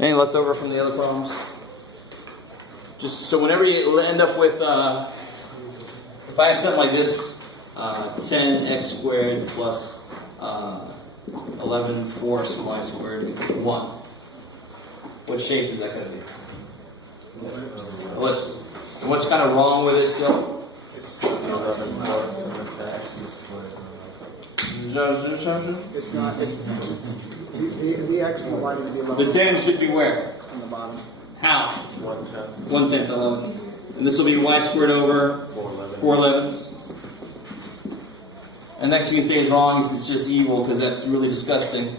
Any left over from the other problems? Just so whenever you end up with, if I had something like this, 10x squared plus 11 fourths y squared equals 1. What shape is that going to be? Ellipse. And what's kind of wrong with it still? It's 11 fourths and it's x squared. It's not. It's the x and the y need to be 11. The 10 should be where? On the bottom. How? 1/10. 1/10, 11. And this will be y squared over 4 11s. And next you can say is wrong is it's just evil because that's really disgusting.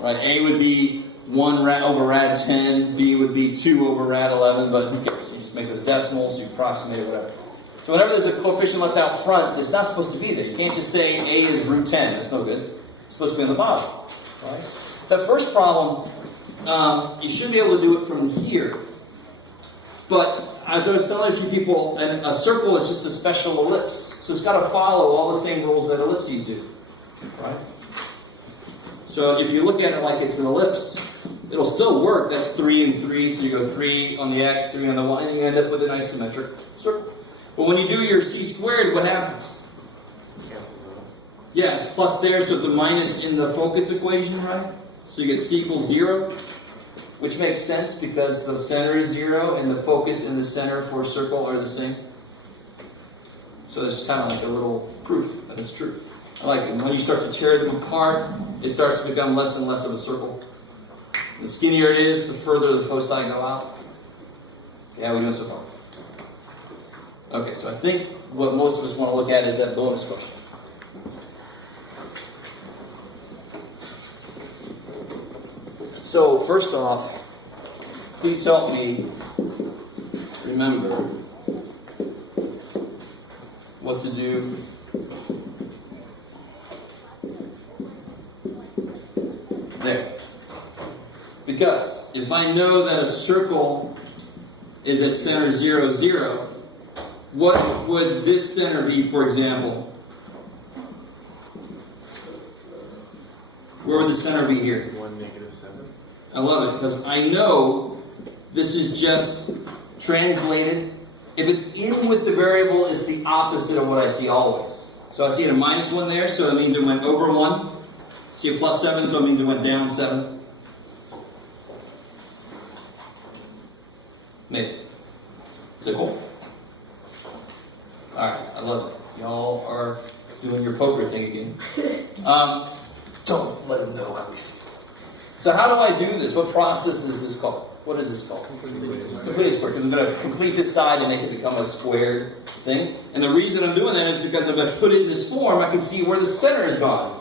Right? A would be 1 over rad 10. B would be 2 over rad 11. But who cares? You just make those decimals, you approximate it, whatever. So whenever there's a coefficient left out front, it's not supposed to be there. You can't just say A is root 10. That's no good. It's supposed to be on the bottom. Right? The first problem, you should be able to do it from here. But as I was telling a few people, a circle is just a special ellipse. So it's got to follow all the same rules that ellipses do. Right? So if you look at it like it's an ellipse, it'll still work. That's 3 and 3. So you go 3 on the x, 3 on the y, and you end up with an isometric circle. But when you do your c squared, what happens? Yeah, it's plus there, so it's a minus in the focus equation, right? So you get c equals 0, which makes sense because the center is 0 and the focus and the center for a circle are the same. So it's kind of like a little proof that it's true. I like it. When you start to tear them apart, it starts to become less and less of a circle. The skinnier it is, the further the foci go out. Yeah, we know so far. Okay, so I think what most of us want to look at is that bonus question. So first off, please help me remember what to do there. Because if I know that a circle is at center 0, 0, what would this center be, for example? Where would the center be here? 1, -7. I love it, because I know this is just translated. If it's in with the variable, it's the opposite of what I see always. So I see a -1 there, so that means it went over 1. See a +7, so it means it went down 7. Maybe. Simple. Alright, I love it. Y'all are doing your poker thing again. Don't let them know how we feel. So how do I do this? What process is this called? What is this called? Complete square. Because I'm going to complete this side and make it become a squared thing. And the reason I'm doing that is because if I put it in this form, I can see where the center is gone.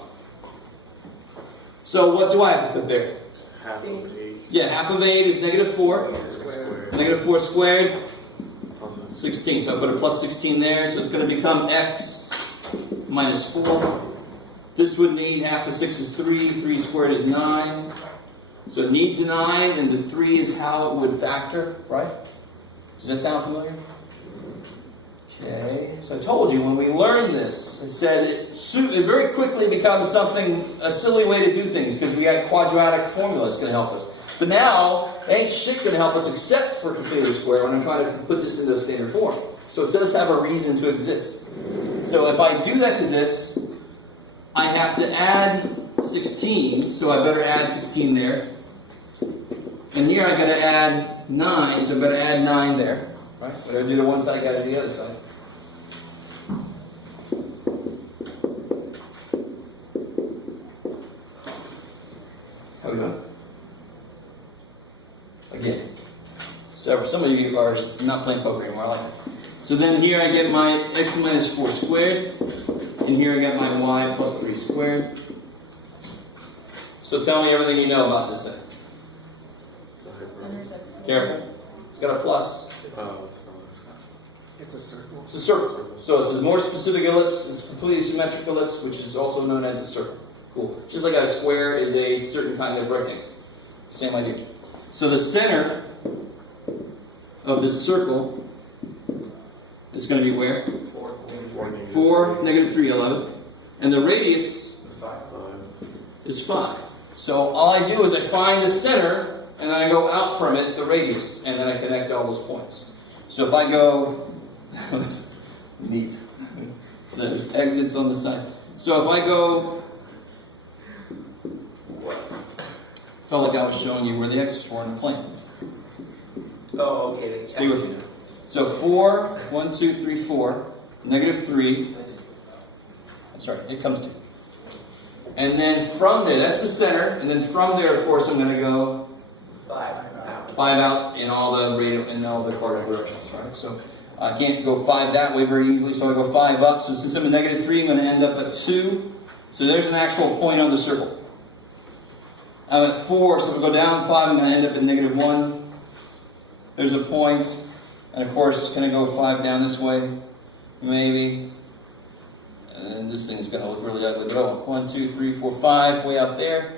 So what do I have to put there? Half of 8. Yeah, half of 8 is -4. Squared. -4 squared, Plus 16. So I put a plus 16 there. So it's going to become x minus 4. This would need half of 6 is 3. 3 squared is 9. So it needs a 9, and the 3 is how it would factor, right? Does that sound familiar? Okay. So I told you when we learned this, it said it very quickly becomes something, a silly way to do things, because we got quadratic formulas going to help us. But now, ain't shit going to help us except for completed square when I'm trying to put this into a standard form. So it does have a reason to exist. So if I do that to this, I have to add 16, so I better add 16 there. And here I got to add 9, so I better add 9 there. Right? Whatever I do to one side, I got to do the other side. How we doing? Again. So for some of you are not playing poker anymore, I like it. So then here I get my x minus 4 squared. And here I got my y plus 3 squared. So tell me everything you know about this thing. Careful. It's got a plus. It's a circle. It's a circle. So it's a more specific ellipse. It's a completely symmetric ellipse, which is also known as a circle. Cool. Just like a square is a certain kind of rectangle. Same idea. So the center of this circle is going to be where? 4, -3, 11. And the radius is 5. So all I do is I find the center and then I go out from it, the radius, and then I connect all those points. So if I go, that's neat. There's exits on the side. So if I go, felt like I was showing you where the exits were in the plane. Oh, okay. Stay with me now. So 4, 1, 2, 3, 4, negative 3. Sorry, it comes to. And then from there, that's the center. And then from there, of course, I'm going to go 5 out. 5 out in all the radial and all the cardinal directions. Right. So I can't go 5 that way very easily. So I go 5 up. So since I'm at negative 3, I'm going to end up at 2. So there's an actual point on the circle. I'm at 4, so if I go down 5, I'm going to end up at negative 1. There's a point. And of course, can I go 5 down this way? Maybe. And this thing's going to look really ugly. But oh, 1, 2, 3, 4, 5, way out there.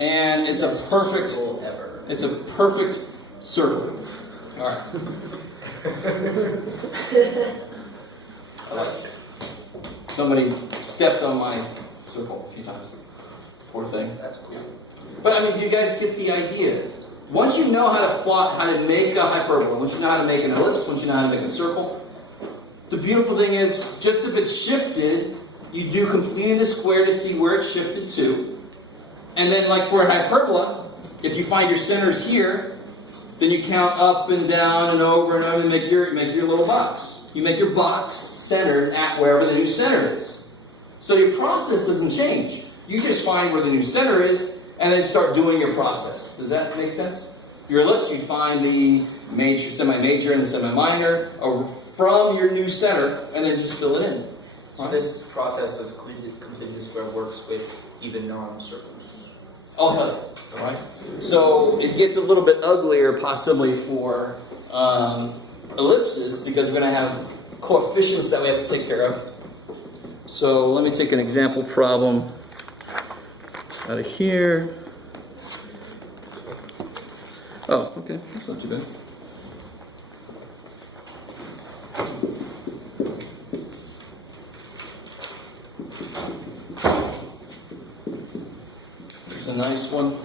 And it's a perfect, it's a perfect circle. All right. I like it. Somebody stepped on my circle a few times. Poor thing. That's cool. But I mean, do you guys get the idea? Once you know how to plot, how to make a hyperbola, once you know how to make an ellipse, once you know how to make a circle, the beautiful thing is, just if it's shifted, you do completing the square to see where it's shifted to. And then, like for a hyperbola, if you find your centers here, then you count up and down and over and over and make your little box. You make your box centered at wherever the new center is. So your process doesn't change. You just find where the new center is and then start doing your process. Does that make sense? Your ellipse, you find the major, semi-major, and the semi-minor from your new center, and then just fill it in. So this process of completing the square works with even non-circles. Oh, hell yeah. All right. So it gets a little bit uglier, possibly, for ellipses, because we're going to have coefficients that we have to take care of. So let me take an example problem out of here. Oh, okay. That's not too bad. There's a nice one.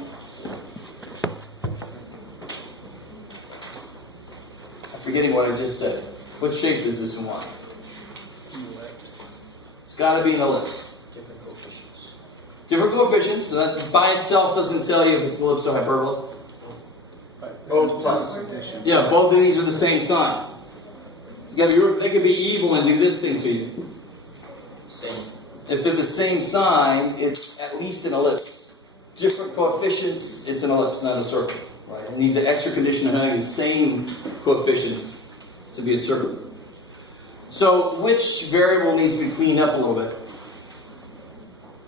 I'm forgetting what I just said. What shape is this and why? It's got to be an ellipse. Different coefficients. Different coefficients, so that by itself doesn't tell you if it's ellipse or hyperbola. Oh, plus. Yeah, both of these are the same sign. They could be evil and do this thing to you. Same. If they're the same sign, it's at least an ellipse. Different coefficients, it's an ellipse, not a circle. Right? And these are extra condition of having the same coefficients to be a circle. So, which variable needs to be cleaned up a little bit?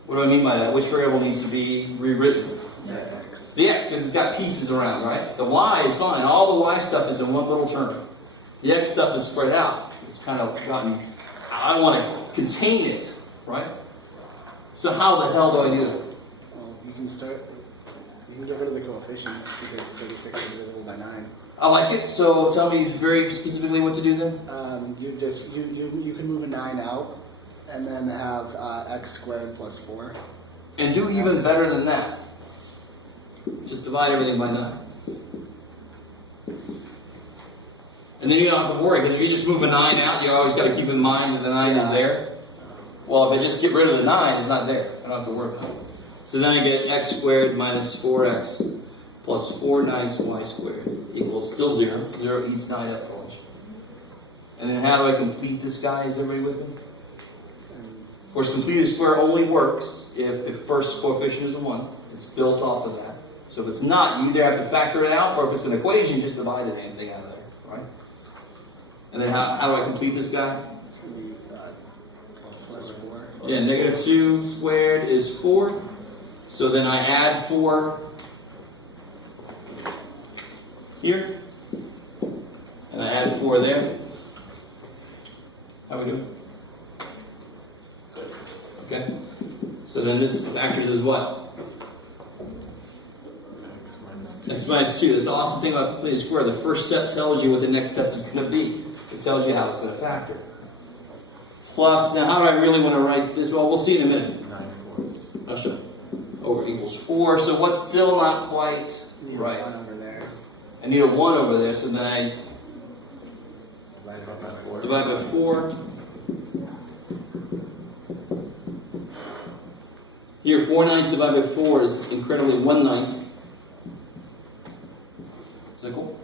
What do I mean by that? Which variable needs to be rewritten? Yes. The x, because it's got pieces around, right? The y is fine. All the y stuff is in one little term. The x stuff is spread out. It's kind of gotten, I want to contain it, right? So how the hell do I do that? Well, you can get rid of the coefficients because 36 is divisible by 9. I like it. So tell me very specifically what to do then. You can move a 9 out and then have x squared plus 4. And do even better than that. Just divide everything by 9. And then you don't have to worry, because if you just move a 9 out, you always got to keep in mind that the 9 is there. Well, if I just get rid of the 9, it's not there. I don't have to worry about it. So then I get x squared minus 4x plus 4 9 y squared equals still 0. 0 eats 9 up for lunch. And then how do I complete this guy? Is everybody with me? Of course, completed square only works if the first coefficient is a 1. It's built off of that. So if it's not, you either have to factor it out, or if it's an equation, just divide the damn thing out of there, right? And then how do I complete this guy? It's going to be plus 4. Yeah, negative 2 squared is 4. So then I add 4 here. And I add 4 there. How we do? Okay. So then this factors as what? X minus 2. That's the awesome thing about completing square. The first step tells you what the next step is going to be. It tells you how it's going to factor. Plus, now how do I really want to write this? Well, we'll see in a minute. 9/4. I'll show you. over equals 4. So what's still not quite Need right? one over there. I need a 1 over there, so then I Divide by 4. divide by 4. Here, 4/9 divided by 4 is incredibly 1/9. Is that cool?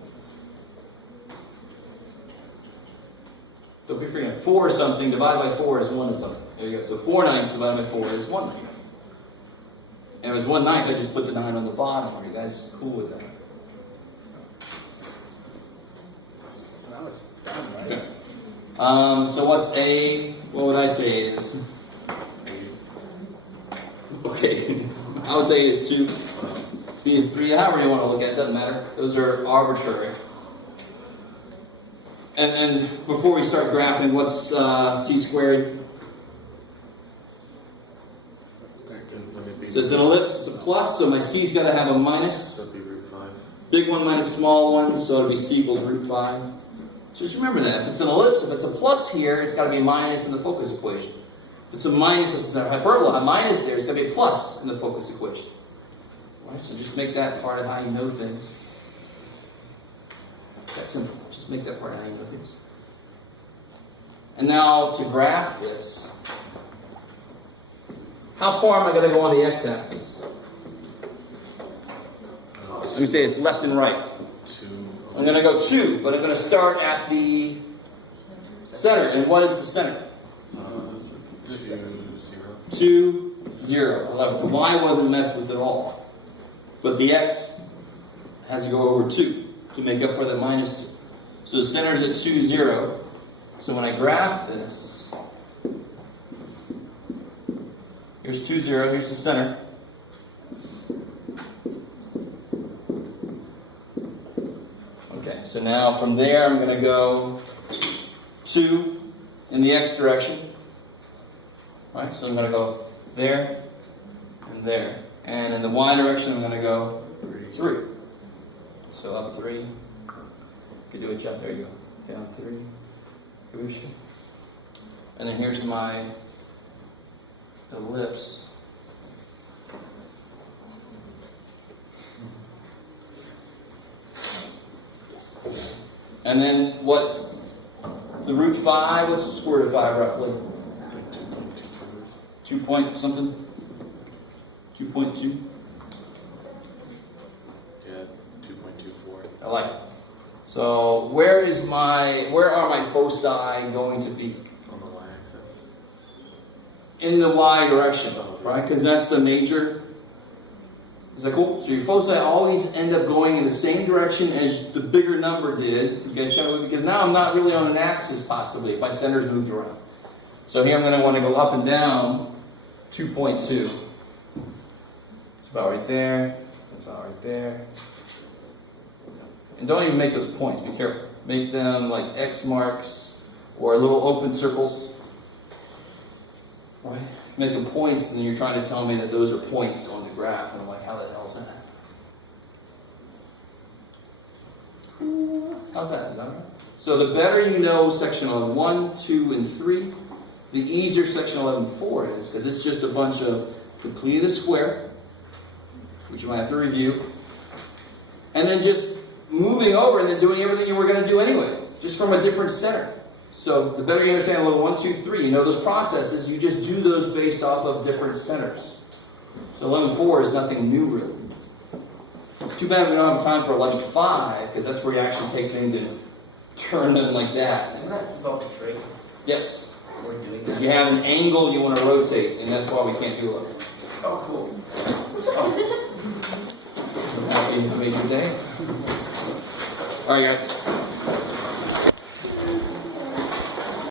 Don't be forgetting, 4 is something, divided by 4 is 1 is something. There you go. So 4/9 divided by 4 is 1/9. And it was 1/9, I just put the 9 on the bottom. Are you guys cool with that? So that was done, right? Okay. So what's A? What would I say it is? Okay. I would say it's 2. B is 3. However you want to look at it, doesn't matter. Those are arbitrary. And then before we start graphing, what's C squared? So it's an ellipse, it's a plus, so my C's got to have a minus. So it'd be root 5. Big one minus small one, so it'll be C equals root 5. Just remember that. If it's an ellipse, if it's a plus here, it's got to be a minus in the focus equation. If it's a minus, if it's a hyperbola, a minus there, it's got to be a plus in the focus equation. Right? So just make that part of how you know things. That's simple. Just make that part of how you know things. And now to graph this, how far am I going to go on the x-axis? Let me say it's left and right. 2. I'm going to go 2, but I'm going to start at the center. And what is the center? 2, 0. 2, 0, 11. The y wasn't messed with at all. But the x has to go over 2 to make up for the minus 2. So the center is at 2, 0. So when I graph this, here's 2, 0, here's the center. Okay, so now from there I'm going to go 2 in the x direction. Right, so I'm going to go there and there. And in the y direction I'm going to go 3. So up 3. You can do it, Jeff. There you go. Down 3. And then here's my ellipse. And then what's the root 5? What's the square root of 5 roughly? 2 point something? 2.2? Yeah, 2.24. I like it. So where are my foci going to be? On the y-axis. In the y direction, right? Because that's the major. Is that cool? So your foci always end up going in the same direction as the bigger number did. You guys got it? Because now I'm not really on an axis possibly if my center's moved around. So here I'm going to want to go up and down 2.2. It's about right there. It's about right there. And don't even make those points. Be careful. Make them like X marks or little open circles. Right? Make them points, and then you're trying to tell me that those are points on the graph. And I'm like, how the hell is that? How's that? Is that right? So the better you know section 11, 1, 2, and 3, the easier section 11, 4 is, because it's just a bunch of completing the square, which you might have to review, and then just moving over and then doing everything you were going to do anyway, just from a different center. So the better you understand level 1, 2, 3, you know those processes, you just do those based off of different centers. So 11.4 is nothing new really. It's too bad we don't have time for 11.5, because that's where you actually take things and turn them like that. Isn't that felt trait? Yes. We're doing If that. you have an angle you want to rotate, and that's why we can't do it. Oh, cool. I'm happy you made your day. Alright guys.